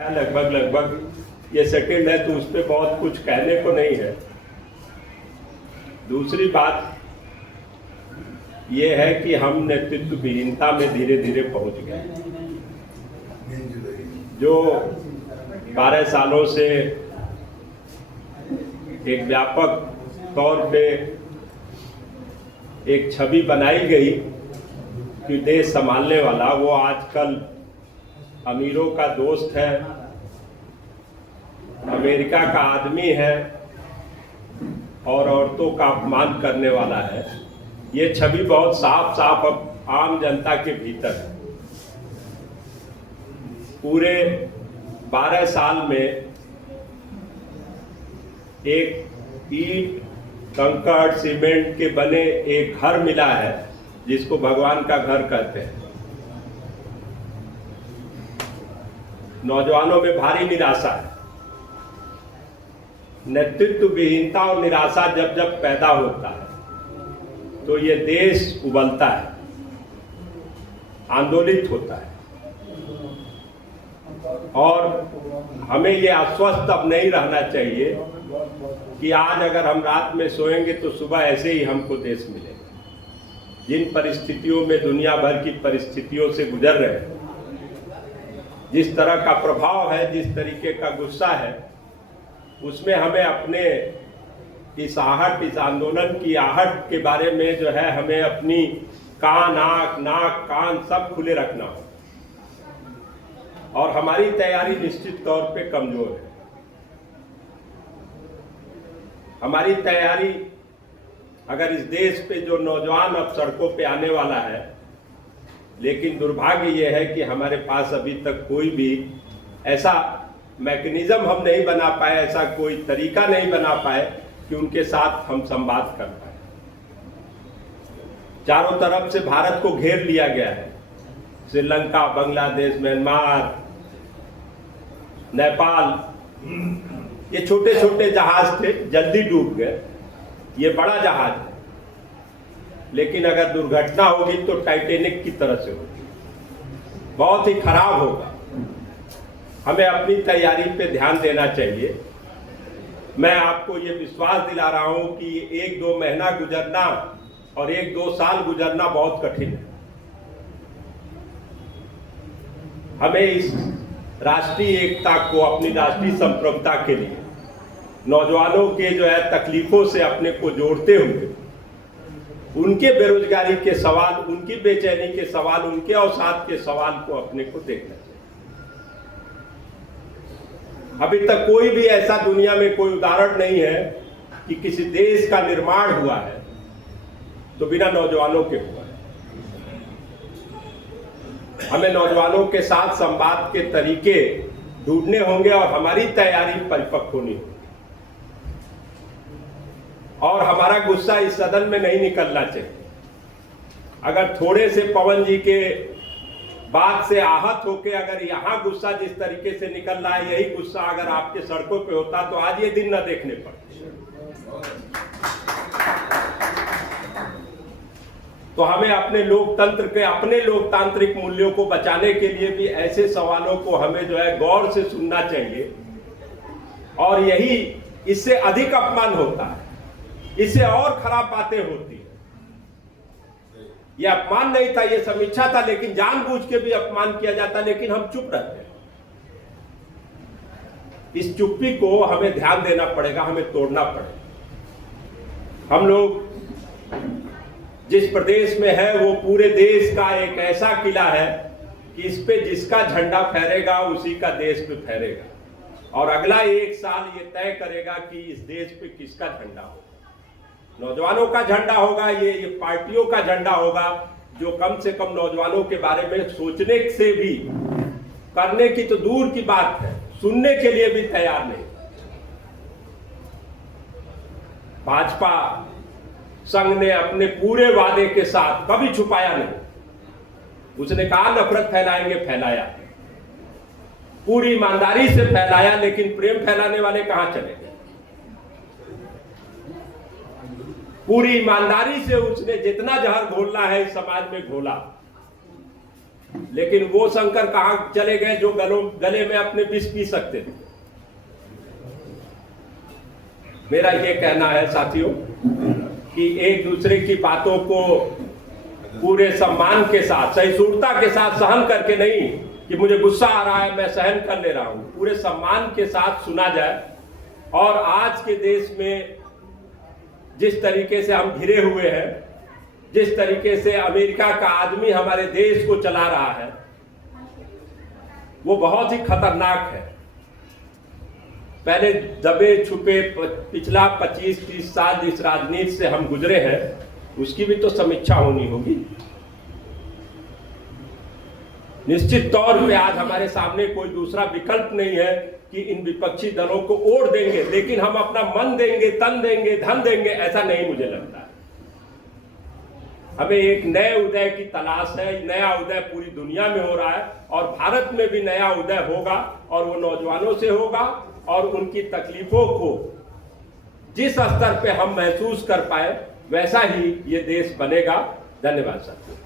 लगभग लगभग ये सेटल्ड है, तो उस पर बहुत कुछ कहने को नहीं है। दूसरी बात ये है कि हम नेतृत्व विहीनता में धीरे धीरे पहुंच गए। जो 12 सालों से एक व्यापक तौर पे एक छवि बनाई गई कि देश संभालने वाला वो आजकल अमीरों का दोस्त है, अमेरिका का आदमी है और औरतों का अपमान करने वाला है। ये छवि बहुत साफ साफ अब आम जनता के भीतर है। पूरे 12 साल में एक ईंट कंकड़ सीमेंट के बने एक घर मिला है जिसको भगवान का घर कहते हैं। नौजवानों में भारी निराशा है। नेतृत्व विहीनता और निराशा जब जब पैदा होता है तो ये देश उबलता है, आंदोलित होता है। और हमें ये आश्वस्त अब नहीं रहना चाहिए कि आज अगर हम रात में सोएंगे तो सुबह ऐसे ही हमको देश मिलेगा। जिन परिस्थितियों में दुनिया भर की परिस्थितियों से गुजर रहे हैं, जिस तरह का प्रभाव है, जिस तरीके का गुस्सा है, उसमें हमें अपने इस आहट, इस आंदोलन की आहट के बारे में जो है हमें अपनी कान, आँख, नाक, कान सब खुले रखना हो। और हमारी तैयारी निश्चित तौर पे कमजोर है। हमारी तैयारी, अगर इस देश पे जो नौजवान अब सड़कों पे आने वाला है, लेकिन दुर्भाग्य ये है कि हमारे पास अभी तक कोई भी ऐसा मैकेनिज्म हम नहीं बना पाए, ऐसा कोई तरीका नहीं बना पाए कि उनके साथ हम संवाद कर पाए। चारों तरफ से भारत को घेर लिया गया है। श्रीलंका, बांग्लादेश, म्यांमार, नेपाल, ये छोटे छोटे जहाज थे, जल्दी डूब गए। ये बड़ा जहाज है, लेकिन अगर दुर्घटना होगी तो टाइटैनिक की तरह से होगी, बहुत ही खराब होगा। हमें अपनी तैयारी पे ध्यान देना चाहिए। मैं आपको ये विश्वास दिला रहा हूं कि 1-2 महीना गुजरना और 1-2 साल गुजरना बहुत कठिन है। हमें इस राष्ट्रीय एकता को, अपनी राष्ट्रीय संप्रभुता के लिए नौजवानों के जो है तकलीफों से अपने को जोड़ते हुए, उनके बेरोजगारी के सवाल, उनकी बेचैनी के सवाल, उनके अवसाद के सवाल को अपने को देखना चाहिए। अभी तक कोई भी ऐसा दुनिया में कोई उदाहरण नहीं है कि किसी देश का निर्माण हुआ है तो बिना नौजवानों के हुआ है। हमें नौजवानों के साथ संवाद के तरीके ढूंढने होंगे और हमारी तैयारी परिपक्व होनी होगी। और हमारा गुस्सा इस सदन में नहीं निकलना चाहिए। अगर थोड़े से पवन जी के बात से आहत होकर अगर यहाँ गुस्सा जिस तरीके से निकल रहा है, यही गुस्सा अगर आपके सड़कों पे होता तो आज ये दिन न देखने पड़ते। तो हमें अपने लोकतंत्र के, अपने लोकतांत्रिक मूल्यों को बचाने के लिए भी ऐसे सवालों को हमें जो है गौर से सुनना चाहिए। और यही, इससे अधिक अपमान होता है, इससे और खराब बातें होती है। यह अपमान नहीं था, यह समीक्षा था, लेकिन जानबूझ के भी अपमान किया जाता, लेकिन हम चुप रहते हैं। इस चुप्पी को हमें ध्यान देना पड़ेगा, हमें तोड़ना पड़ेगा। हम लोग जिस प्रदेश में है वो पूरे देश का एक ऐसा किला है कि इस पे जिसका झंडा फहरेगा उसी का देश पे फहरेगा। और अगला 1 साल ये तय करेगा कि इस देश पे किसका झंडा होगा। नौजवानों का झंडा होगा, ये पार्टियों का झंडा होगा जो कम से कम नौजवानों के बारे में सोचने से भी, करने की तो दूर की बात है, सुनने के लिए भी तैयार नहीं। भाजपा संघ ने अपने पूरे वादे के साथ कभी छुपाया नहीं। उसने कहा नफरत फैलाएंगे, फैलाया, पूरी ईमानदारी से फैलाया, लेकिन प्रेम फैलाने वाले कहां चले गए। पूरी ईमानदारी से उसने जितना जहर घोलना है इस समाज में घोला। लेकिन वो शंकर कहां चले गए जो गले में अपने विष पी सकते थे। मेरा ये कहना है साथियों कि एक दूसरे की बातों को पूरे सम्मान के साथ, सहिष्णुता के साथ सहन करके नहीं कि मुझे गुस्सा आ रहा है मैं सहन कर ले रहा हूं, पूरे सम्मान के साथ सुना जाए। और आज के देश में जिस तरीके से हम घिरे हुए हैं, जिस तरीके से अमेरिका का आदमी हमारे देश को चला रहा है, वो बहुत ही खतरनाक है। पहले दबे छुपे पिछला 25-30 साल जिस राजनीति से हम गुजरे हैं, उसकी भी तो समीक्षा होनी होगी। निश्चित तौर पे आज हमारे सामने कोई दूसरा विकल्प नहीं है कि इन विपक्षी दलों को ओढ़ देंगे, लेकिन हम अपना मन देंगे, तन देंगे, धन देंगे, ऐसा नहीं मुझे लगता है। हमें एक नए उदय की तलाश है। नया उदय पूरी दुनिया में हो रहा है और भारत में भी नया उदय होगा, और वो नौजवानों से होगा, और उनकी तकलीफों को जिस स्तर पे हम महसूस कर पाए वैसा ही ये देश बनेगा। धन्यवाद साथियों।